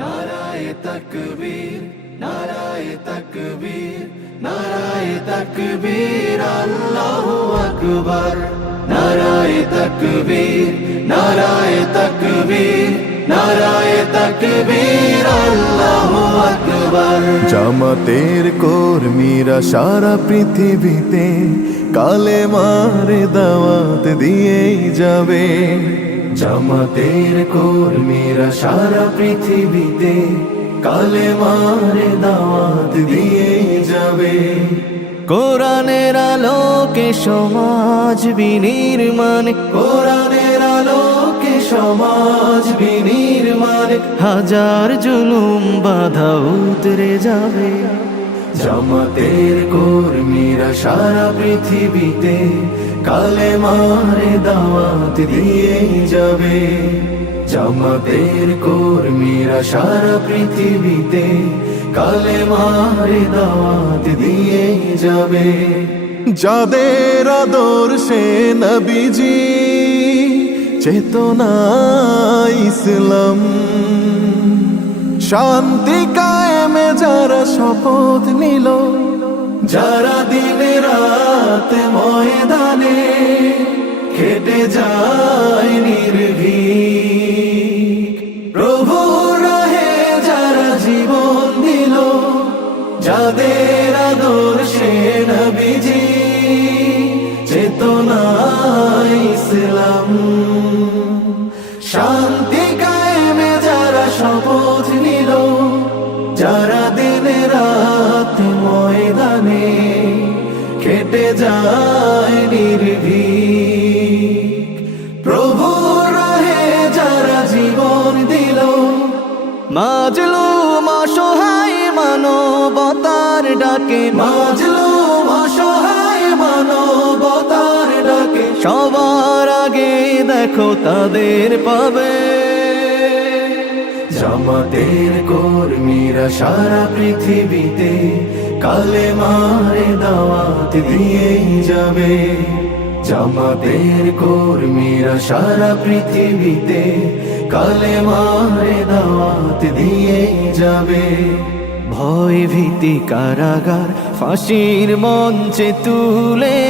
নারায়ে তাকবীর, নারায়ে তাকবীর, নারায়ে তাকবীর, আল্লাহু আকবার। নারায়ে তাকবীর, নারায়ে তাকবীর, নারায়ে তাকবীর, আল্লাহু আকবার। জামাতের কর্মীরা সারা পৃথিবীতে কালেমার দাওয়াত দিয়েই যাবে। জামাতের কর্মীরা সারা পৃথিবীতে কালেমার দাওয়াত দিয়ে যাবে। কোরআনের আলোকে সমাজ বিনির্মাণ, কোরআনের আলোকে সমাজ বিনির্মাণ, হাজার জুলুম বাধা উতরে যাবে। জামাতের কর্মীরা সারা পৃথিবীতে কালেমার দাওয়াত দিয়ে যাবে। জামাতের কর্মীরা সারা পৃথিবীতে কালেমার দাওয়াত দিয়ে যাবে। যাদের আদর্শে নবীজি চেতনা ইসলাম, শান্তি কায়েমে যারা শপথ নিল, যারা দিনে রাত ময়দানে খেটে যায় নির্ভীক, প্রভুর রাহে যারা জীবন দিল, যাদের আদর্শে নবীজি চেতনা ইসলাম, শান্তি কায়েমে যারা শপথ নিল, যারা দিনে রাত ময়দানে খেটে যায় নির্ভীক, প্রভুর রাহে যারা জীবন দিল, মাজলুম অসহায় মানবতার ডাকে, মাজলুম অসহায় মানবতার ডাকে, সবার আগে দেখো তাদের পাবে। জামাতের কর্মীরা সারা পৃথিবীতে কালেমার দাওয়াত দিয়ে যাবে। জামাতের কর্মীরা সারা পৃথিবীতে কালেমার দাওয়াত দিয়ে যাবে। ভয় ভীতি কারাগার ফাঁসির মঞ্চে তুলে,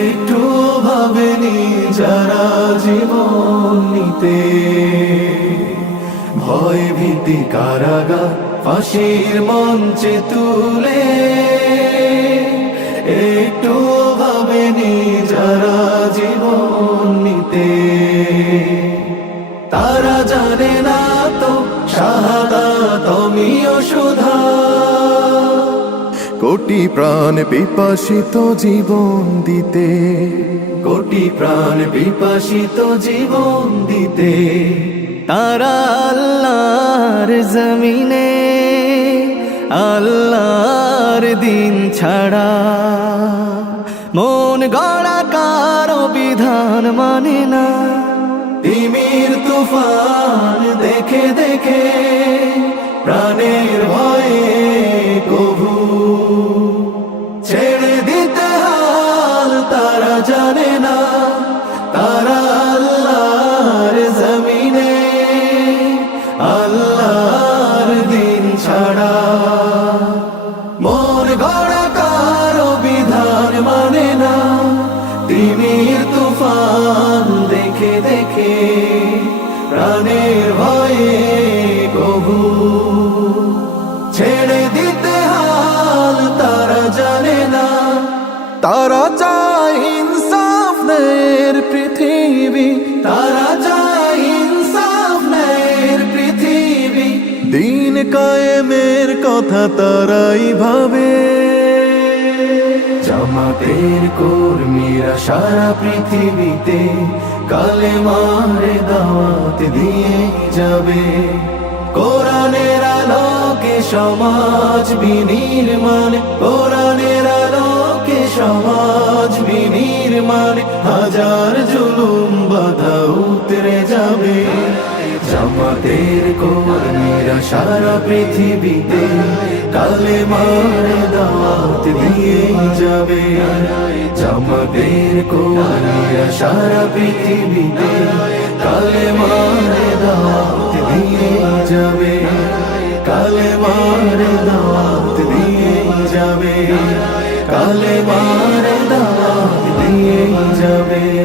একটু ভাবেনি যারা জীবন নিতে, ভয় ভীতি কারাগার ফাঁসির মঞ্চে তুলে, একটু ভাবেনি যারা জীবন নিতে, তারা জানে না তো শাহাদাত আমিও সুধা। কোটি প্রাণ পিপাসিত জীবন দিতে, কোটি প্রাণ বিপাসিত জীবন দিতে, তারা আল্লাহর জমিনে আল্লাহর দিন ছাড়া মন গড়া কারো বিধান মানে না। তিমির তুফান দেখে দেখে প্রাণের ভয়ে কভু ছেড়ে দিতে হাল তারা জানে না। তারা আল্লাহর জমিনে আল্লাহর দিন ছাড়া মন গড়া কারো বিধান মানে না। তিমির তুফান দেখে দেখে প্রাণের ভয়ে কভু ছেড়ে দিতে হাল তারা জানে না। তারা চায় ইনসাফ ন্যায়ের পৃথিবী, তারা চায় ইনসাফ ন্যায়ের পৃথিবী, দিন কায়েমের কথা তারাই ভাবে। জামাতের কর্মীরা সারা পৃথিবীতে কালেমার দাওয়াত দিয়ে যাবে। কোরআনের আলোকে সমাজ বিনির্মাণ, কোরআনের আলোকে সমাজ বিনির্মাণ, হাজার জুলুম বাধা উতরে যাবে। জামাতের কর্মীরা সারা পৃথিবীতে কালেমার দাওয়াত দিয়ে যাবে। জামাতের কর্মীরা সারা পৃথিবীতে কালেমার দাওয়াত দিয়ে যাবে, কালেমার দাওয়াত দিয়ে যাবে, কালেমার দাওয়াত দিয়ে যাবে।